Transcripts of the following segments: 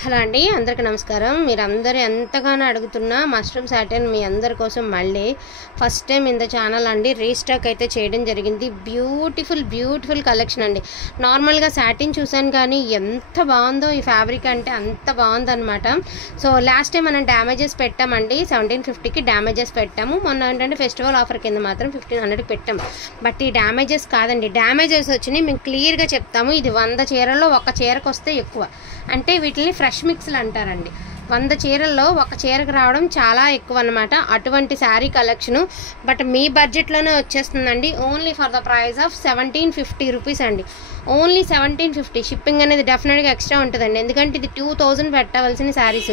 Hello అండి, అందరికీ నమస్కారం. మీరందరూ ఎంతగానో అడుగుతున్న మష్రూమ్ సాటిన్ మీ అందరి కోసం మళ్ళీ ఫస్ట్ టైం ఇంత ఛానల్ అండి రీస్టాక్ అయితే చేయడం జరిగింది. బ్యూటిఫుల్ కలెక్షన్ అండి. నార్మల్గా సాటిన్ చూసాను కానీ ఎంత బాగుందో ఈ ఫ్యాబ్రిక్ అంటే అంత బాగుందన్నమాట. సో లాస్ట్ టైం మనం డ్యామేజెస్ పెట్టామండి, 1750కి డ్యామేజెస్ పెట్టాము. మొన్న ఏంటంటే ఫెస్టివల్ ఆఫర్ కింద మాత్రం 1500కి పెట్టాం. బట్ ఈ డ్యామేజెస్ కాదండి, డ్యామేజెస్ వచ్చినాయి. మేము క్లియర్గా చెప్తాము. ఇది 100 చీరల్లో ఒక చీరకు వస్తే ఎక్కువ, అంటే వీటిని ఫ్రెష్ మిక్స్లు అంటారండి. 100 చీరల్లో ఒక చీరకు రావడం చాలా ఎక్కువ అనమాట. అటువంటి శారీ కలెక్షను బట్ మీ బడ్జెట్లోనే వచ్చేస్తుందండి. Only for the price of 1750 rupees అండి. ఓన్లీ 1750. షిప్పింగ్ అనేది డెఫినెట్గా ఎక్స్ట్రా ఉంటుందండి, ఎందుకంటే ఇది 2000 పెట్టవలసిన శారీస్.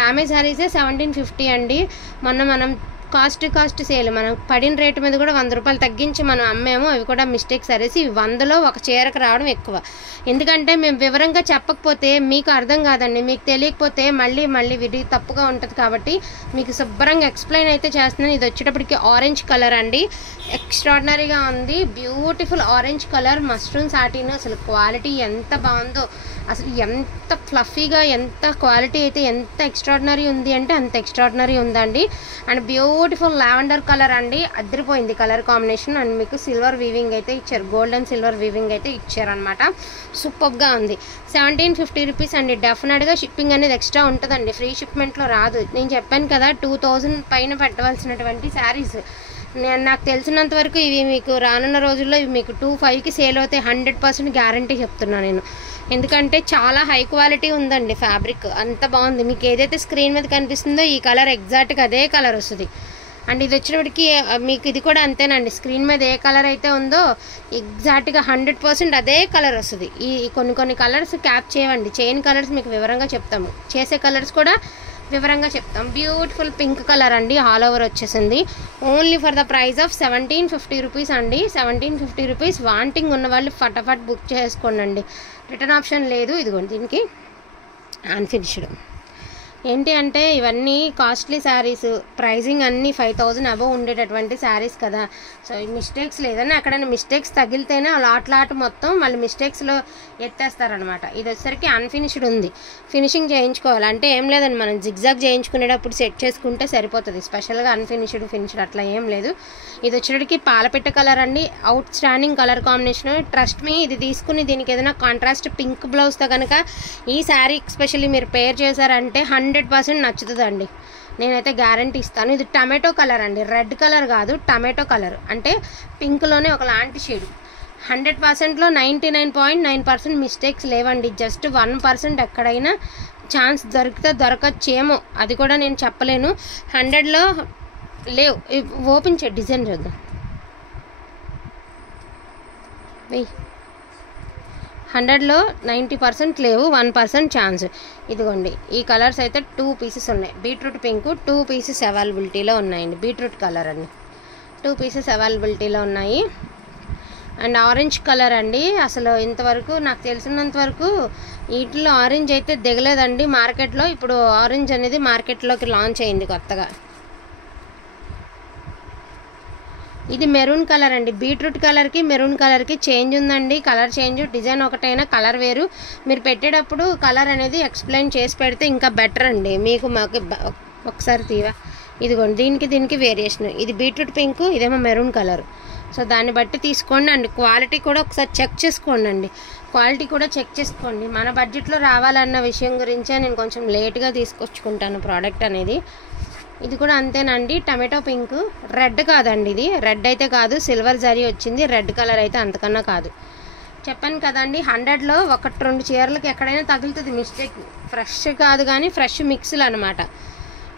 డ్యామేజ్ శారీసే 1750 అండి. మనం కాస్ట్ సేల్ మనం పడిన రేటు మీద కూడా 100 రూపాయలు తగ్గించి మనం అమ్మాము. అవి కూడా మిస్టేక్ సరేసి 100లో ఒక చీరకు రావడం ఎక్కువ. ఎందుకంటే మేము వివరంగా చెప్పకపోతే మీకు అర్థం కాదండి, మీకు తెలియకపోతే మళ్ళీ విడి తప్పుగా ఉంటుంది. కాబట్టి మీకు శుభ్రంగా ఎక్స్ప్లెయిన్ అయితే చేస్తున్నాను. ఇది వచ్చేటప్పటికి ఆరెంజ్ కలర్ అండి, ఎక్స్ట్రాడినరీగా ఉంది. Beautiful orange colour mushroom satin. అసలు క్వాలిటీ ఎంత బాగుందో, అసలు ఎంత ఫ్లఫీగా, ఎంత క్వాలిటీ అయితే ఎంత ఎక్స్ట్రాడినరీ ఉంది అంటే అంత ఎక్స్ట్రాడినరీ ఉందండి. అండ్ బ్యూటిఫుల్ లావెండర్ కలర్ అండి, అదిరిపోయింది కలర్ కాంబినేషన్. అండ్ మీకు సిల్వర్ వీవింగ్ అయితే ఇచ్చారు, గోల్డ్ అండ్ సిల్వర్ వీవింగ్ అయితే ఇచ్చారనమాట. సూపర్గా ఉంది. 1750 రూపీస్ అండి. డెఫినెట్గా షిప్పింగ్ అనేది ఎక్స్ట్రా ఉంటుందండి, ఫ్రీ షిప్మెంట్లో రాదు. నేను చెప్పాను కదా 2000 పైన పెట్టవలసినటువంటి శారీస్. నాకు తెలిసినంత వరకు ఇవి మీకు రానున్న రోజుల్లో ఇవి మీకు 25కి సేల్ అవుతాయి. 100% గ్యారంటీ చెప్తున్నాను నేను, ఎందుకంటే చాలా హై క్వాలిటీ ఉందండి. ఫ్యాబ్రిక్ అంత బాగుంది. మీకు ఏదైతే స్క్రీన్ మీద కనిపిస్తుందో ఈ కలర్ ఎగ్జాక్ట్గా అదే కలర్ వస్తుంది. అండ్ ఇది వచ్చినప్పటికి మీకు ఇది కూడా అంతేనండి, స్క్రీన్ మీద ఏ కలర్ అయితే ఉందో ఎగ్జాక్ట్గా 100% అదే కలర్ వస్తుంది. ఈ కొన్ని కలర్స్ క్యాప్ చేయవండి, చేయని కలర్స్ మీకు వివరంగా చెప్తాము, చేసే కలర్స్ కూడా వివరంగా చెప్తాం. బ్యూటిఫుల్ పింక్ కలర్ అండి, ఆల్ ఓవర్ వచ్చేసింది. Only for the price of 1750 rupees అండి. 1750 రూపీస్. వాంటింగ్ ఉన్న వాళ్ళు ఫటాఫట్ బుక్ చేసుకోండి, రిటర్న్ ఆప్షన్ లేదు. ఇదిగోండి దీనికి అన్ఫినిష్డ్. ఏంటి అంటే ఇవన్నీ కాస్ట్లీ శారీస్, ప్రైజింగ్ అన్నీ 5000 అబవ్ ఉండేటటువంటి శారీస్ కదా. సో ఈ మిస్టేక్స్ లేదని ఎక్కడైనా మిస్టేక్స్ తగిలితేనే లాట్ మొత్తం మళ్ళీ మిస్టేక్స్లో ఎత్తేస్తారనమాట. ఇది వచ్చేసరికి అన్ఫినిష్డ్ ఉంది, ఫినిషింగ్ చేయించుకోవాలి. అంటే ఏం లేదండి, మనం జిగ్జాగ్ చేయించుకునేటప్పుడు సెట్ చేసుకుంటే సరిపోతుంది. స్పెషల్గా ఫినిష్డ్ అట్లా ఏం లేదు. ఇది వచ్చేటికి పాలపిట్ట కలర్ అండి, out standing colour combination. Trust me, ఇది తీసుకుని దీనికి ఏదైనా కాంట్రాస్ట్ పింక్ బ్లౌజ్తో కనుక ఈ శారీ ఎస్పెషల్లీ మీరు పేర్ చేశారంటే 100% నచ్చుతుందండి, నేనైతే గ్యారంటీ ఇస్తాను. ఇది టమాటో కలర్ అండి, రెడ్ కలర్ కాదు, టమాటో కలర్ అంటే పింక్లోనే ఒకలాంటి షేడ్. 100%లో 99.9% మిస్టేక్స్ లేవండి. జస్ట్ 1% ఎక్కడైనా ఛాన్స్ దొరికితే దొరకచ్చేమో, అది కూడా నేను చెప్పలేను. 100లో లేవు. ఓపెన్ చే డిజైన్ చూద్దాం. 100లో 90% లేవు, 1% ఛాన్స్. ఇదిగోండి ఈ కలర్స్ అయితే 2 పీసెస్ ఉన్నాయి. బీట్రూట్ పింక్ 2 పీసెస్ అవైలబిలిటీలో ఉన్నాయండి. బీట్రూట్ కలర్ అండి 2 పీసెస్ అవైలబిలిటీలో ఉన్నాయి. అండ్ ఆరెంజ్ కలర్ అండి, అసలు ఇంతవరకు నాకు తెలిసినంత వరకు వీటిలో ఆరెంజ్ అయితే దిగలేదండి మార్కెట్లో. ఇప్పుడు ఆరెంజ్ అనేది మార్కెట్లోకి లాంచ్ అయింది కొత్తగా. ఇది మెరూన్ కలర్ అండి, బీట్రూట్ కలర్కి మెరూన్ కలర్కి చేంజ్ ఉందండి. కలర్ చేంజ్, డిజైన్ ఒకటైనా కలర్ వేరు. మీరు పెట్టేటప్పుడు కలర్ అనేది ఎక్స్ప్లెయిన్ చేసి పెడితే ఇంకా బెటర్ అండి. మాకు ఒకసారి తీవా. ఇదిగోండి దీనికి వేరియేషన్. ఇది బీట్రూట్ పింక్, ఇదేమో మెరూన్ కలర్. సో దాన్ని బట్టి తీసుకోండి. అండి క్వాలిటీ కూడా ఒకసారి చెక్ చేసుకోండి. క్వాలిటీ కూడా చెక్ చేసుకోండి. మన బడ్జెట్లో రావాలన్న విషయం గురించే నేను కొంచెం లేట్గా తీసుకొచ్చుకుంటాను ప్రోడక్ట్ అనేది. ఇది కూడా అంతేనండి, టమాటో పింక్. రెడ్ కాదండి, ఇది రెడ్ అయితే కాదు, సిల్వర్ జరీ వచ్చింది. రెడ్ కలర్ అయితే అంతకన్నా కాదు. చెప్పాను కదండి 100లో 1-2 చీరలకు ఎక్కడైనా తగులుతుంది మిస్టేక్. ఫ్రెష్ కాదు కానీ ఫ్రెష్ మిక్స్లు అనమాట.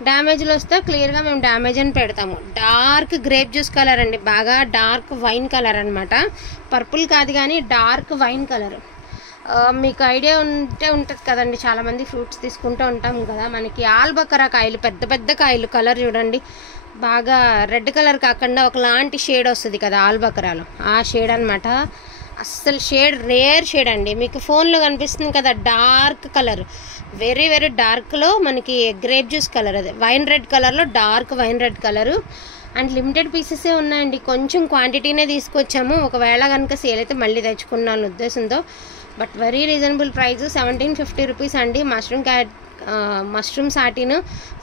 డ్యామేజ్లు వస్తే క్లియర్గా మేము డ్యామేజ్ అని పెడతాము. డార్క్ గ్రేప్ జ్యూస్ కలర్ అండి, బాగా డార్క్ వైన్ కలర్ అనమాట. పర్పుల్ కాదు కానీ డార్క్ వైన్ కలర్. మీకు ఐడియా ఉంటుంది కదండి, చాలామంది ఫ్రూట్స్ తీసుకుంటూ ఉంటాం కదా. మనకి ఆల్బకరా కాయలు, పెద్ద కాయలు, కలర్ చూడండి, బాగా రెడ్ కలర్ కాకుండా ఒకలాంటి షేడ్ వస్తుంది కదా ఆల్బకరాలో, ఆ షేడ్ అనమాట. అస్సలు షేడ్ రేర్ షేడ్ అండి. మీకు ఫోన్లో కనిపిస్తుంది కదా డార్క్ కలర్, వెరీ డార్క్లో మనకి గ్రేప్ జ్యూస్ కలర్, అదే వైన్ రెడ్ కలర్లో dark wine red colour. And limited పీసెసే ఉన్నాయండి, కొంచెం క్వాంటిటీనే తీసుకొచ్చాము. ఒకవేళ కనుక సేల్ అయితే మళ్ళీ తెచ్చుకున్నాను ఉద్దేశంతో. But very reasonable price 1750 rupees అండి. మష్రూమ్ సాటిన్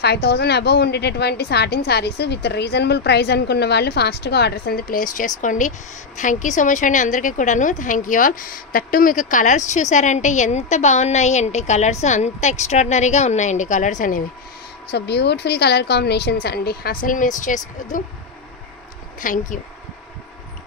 5000 అబవ్ ఉండేటటువంటి satin saris with reasonable price అనుకున్న వాళ్ళు ఫాస్ట్గా ఆర్డర్స్ అనేది ప్లేస్ చేసుకోండి. థ్యాంక్ యూ సో మచ్ అండి అందరికీ కూడాను. Thank you all. దట్టు మీకు కలర్స్ చూసారంటే ఎంత బాగున్నాయి అంటే కలర్స్ అంత ఎక్స్ట్రాడినరీగా ఉన్నాయండి కలర్స్ అనేవి. సో బ్యూటిఫుల్ కలర్ కాంబినేషన్స్ అండి, అసలు మిస్ చేసుకోవద్దు. Thank you.